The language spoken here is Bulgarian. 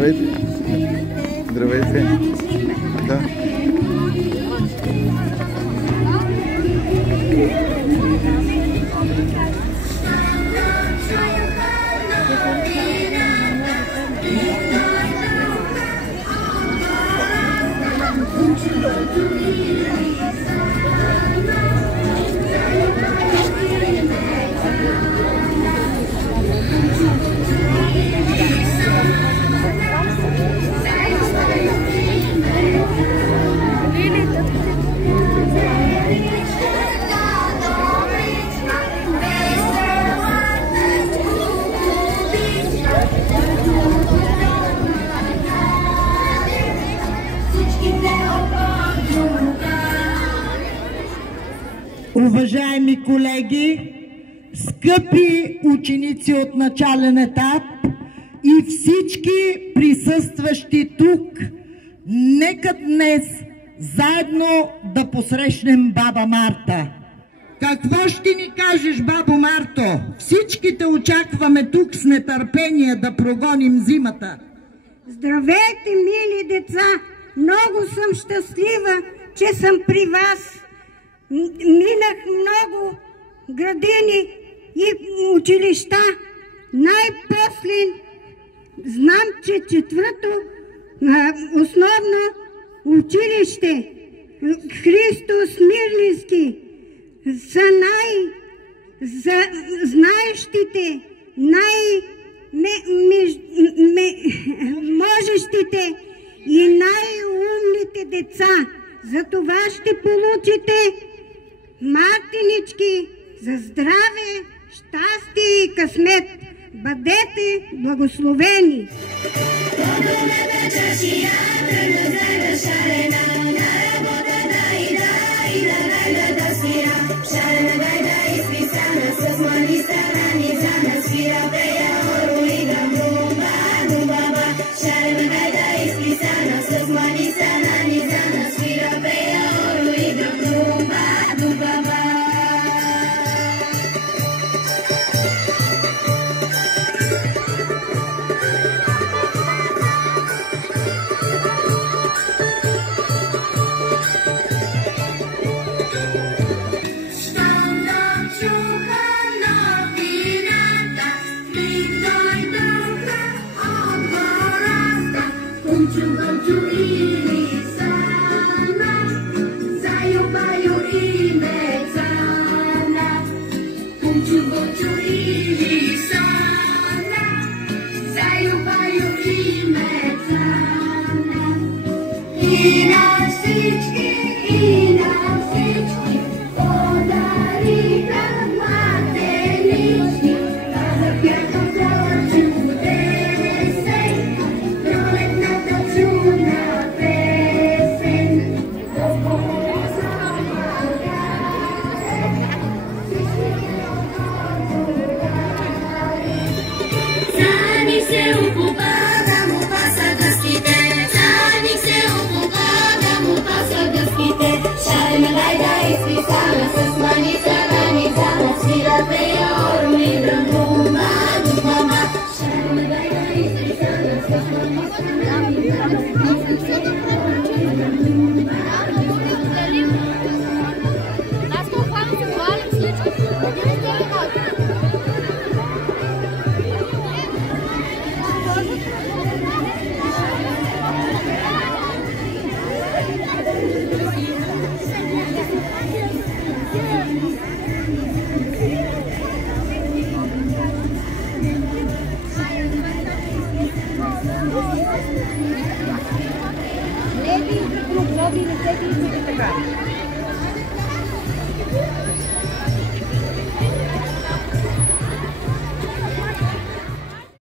Здравейте. Здравейте. Да. Уважаеми колеги, скъпи ученици от начален етап и всички присъстващи тук, нека днес заедно да посрещнем баба Марта. Какво ще ни кажеш, бабо Марто? Всичките очакваме тук с нетърпение да прогоним зимата. Здравейте, мили деца! Много съм щастлива, че съм при вас. Минах много градини и училища. Най-после знам, че четвърто основно училище Христо Смирлински са най-знаещите, най-можещите и най-умните деца. За това ще получите мартинички за здраве, щастие и късмет. Бъдете благословени! Не ви друг, не ви така.